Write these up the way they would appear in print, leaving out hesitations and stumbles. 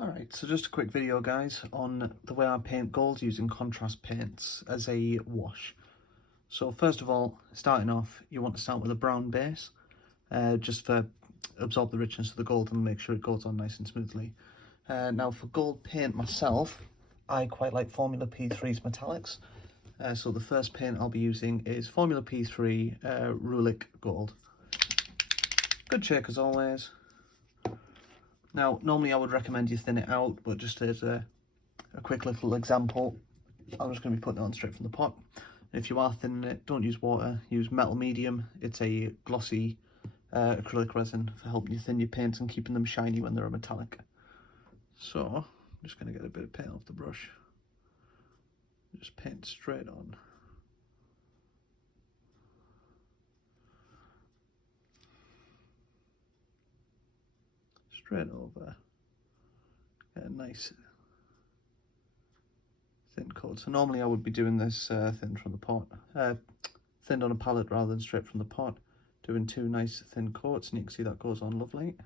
Alright, so just a quick video guys on the way I paint gold using contrast paints as a wash. So first of all, starting off, you want to start with a brown base, just to absorb the richness of the gold and make sure it goes on nice and smoothly. Now for gold paint myself, I quite like Formula P3's metallics. So the first paint I'll be using is Formula P3 Rulic Gold. Good shake as always. Now, normally I would recommend you thin it out, but just as a quick little example, I'm just going to be putting it on straight from the pot. And if you are thinning it, don't use water, use metal medium. It's a glossy acrylic resin for helping you thin your paints and keeping them shiny when they're a metallic. So, I'm just going to get a bit of paint off the brush. Just paint straight on. Straight over. Get a nice thin coat. So normally I would be doing this thinned from the pot, thinned on a palette rather than straight from the pot, doing two nice thin coats, and you can see that goes on lovely.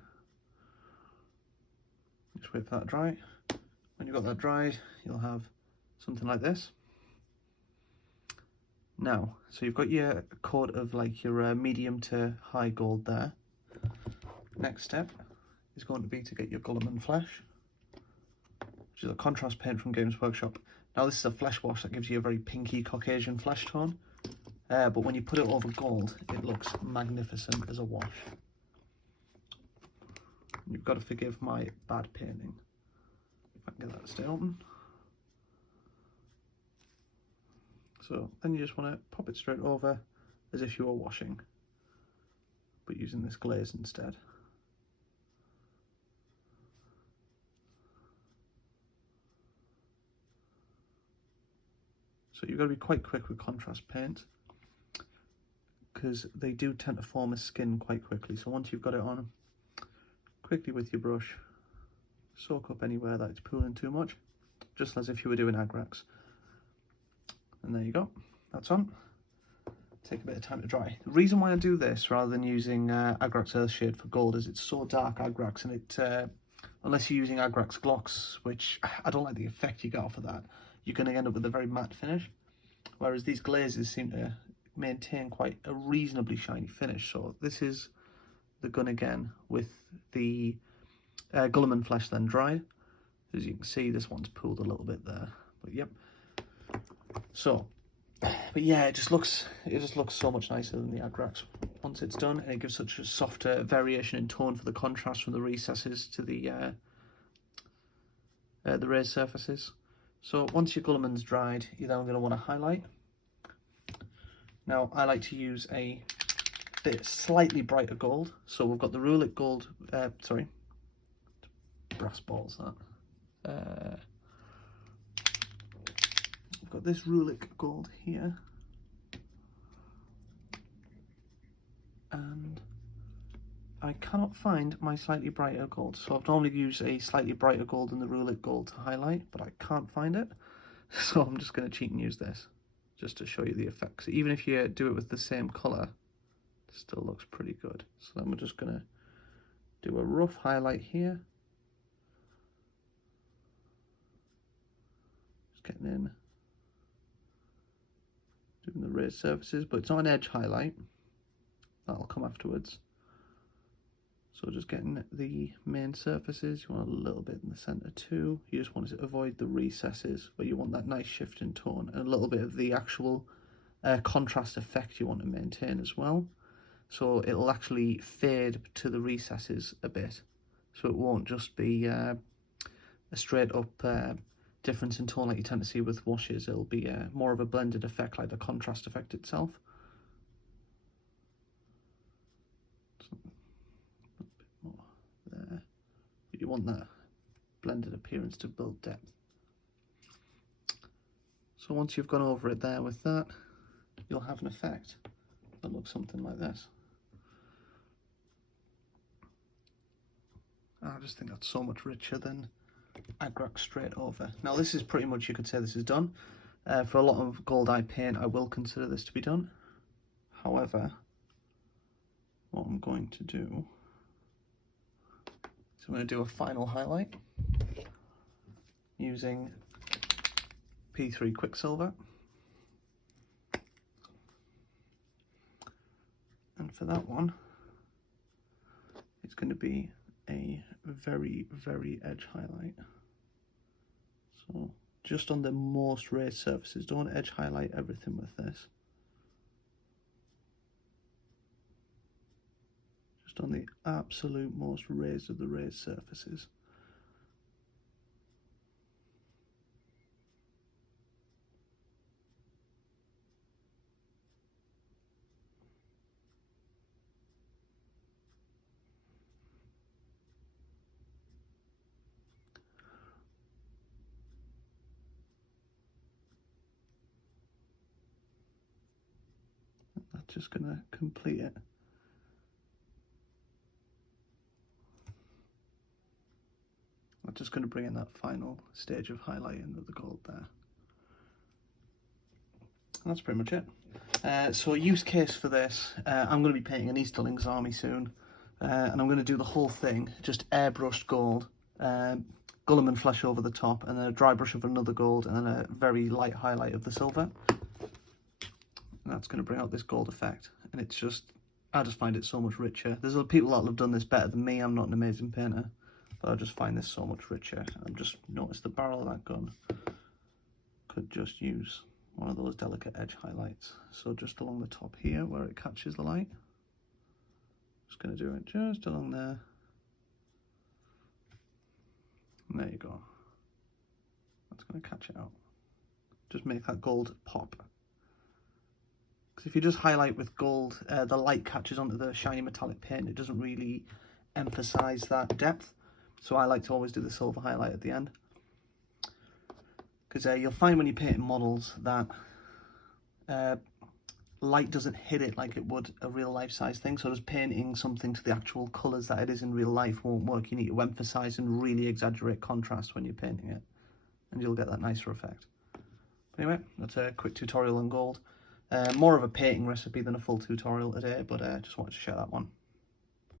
Just wait for that to dry. When you've got that dried, you'll have something like this. Now, so you've got your coat of like your medium to high gold there. Next step is going to be to get your Guilliman Flesh, which is a contrast paint from Games Workshop. Now this is a flesh wash that gives you a very pinky Caucasian flesh tone, but when you put it over gold, it looks magnificent as a wash. You've got to forgive my bad painting. If I can get that to stay open. So then you just want to pop it straight over as if you were washing, but using this glaze instead. So you've got to be quite quick with contrast paint because they do tend to form a skin quite quickly. So once you've got it on, quickly with your brush, soak up anywhere that it's pooling too much, just as if you were doing Agrax. And there you go, that's on. Take a bit of time to dry. The reason why I do this rather than using Agrax Earthshade for gold is it's so dark, Agrax, and it, unless you're using Agrax Glocks, which I don't like the effect you get off of that, you're going to end up with a very matte finish. Whereas these glazes seem to maintain quite a reasonably shiny finish. So this is the gun again with the Guilliman Flesh then dried. As you can see, this one's pooled a little bit there, but yep. So, but yeah, it just looks so much nicer than the Agrax once it's done, and it gives such a softer variation in tone for the contrast from the recesses to the raised surfaces. So once your Guilliman's dried, you're then going to want to highlight. Now I like to use a bit slightly brighter gold. So we've got the Rulic Gold, sorry, brass balls that. We've got this Rulic Gold here. And I cannot find my slightly brighter gold. So I've normally used a slightly brighter gold than the Rulic Gold to highlight, but I can't find it. So I'm just going to cheat and use this just to show you the effects. Even if you do it with the same colour, it still looks pretty good. So then we're just going to do a rough highlight here. Just getting in, doing the raised surfaces, but it's not an edge highlight. That'll come afterwards. So just getting the main surfaces, you want a little bit in the centre too. You just want to avoid the recesses, but you want that nice shift in tone and a little bit of the actual contrast effect you want to maintain as well. So it'll actually fade to the recesses a bit. So it won't just be a straight up difference in tone like you tend to see with washes. It'll be more of a blended effect like the contrast effect itself. You want that blended appearance to build depth. So once you've gone over it there with that, you'll have an effect that looks something like this. I just think that's so much richer than Agrax straight over. Now this is pretty much, you could say this is done. For a lot of gold I paint, I will consider this to be done. However, what I'm going to do, so I'm going to do a final highlight. using P3 Quicksilver. And for that one, it's going to be a very, very edge highlight. So just on the most raised surfaces, don't edge highlight everything with this. Just on the absolute most raised of the raised surfaces. That's just going to complete it. I'm just going to bring in that final stage of highlighting of the gold there. And that's pretty much it. So use case for this, I'm going to be painting an Easterlings army soon, and I'm going to do the whole thing, just airbrushed gold, Guilliman flesh over the top, and then a dry brush of another gold, and then a very light highlight of the silver. And that's going to bring out this gold effect, and it's just, I just find it so much richer. There's other people that have done this better than me. I'm not an amazing painter, but I just find this so much richer. I've just noticed the barrel of that gun could just use one of those delicate edge highlights. So just along the top here where it catches the light, just going to do it just along there. And there you go. That's going to catch it out. Just make that gold pop. Because if you just highlight with gold, the light catches onto the shiny metallic paint. It doesn't really emphasize that depth. So I like to always do the silver highlight at the end. Because you'll find when you're painting models that light doesn't hit it like it would a real life size thing. So just painting something to the actual colours that it is in real life won't work. You need to emphasize and really exaggerate contrast when you're painting it, and you'll get that nicer effect. But anyway, that's a quick tutorial on gold. More of a painting recipe than a full tutorial today, but just wanted to share that one.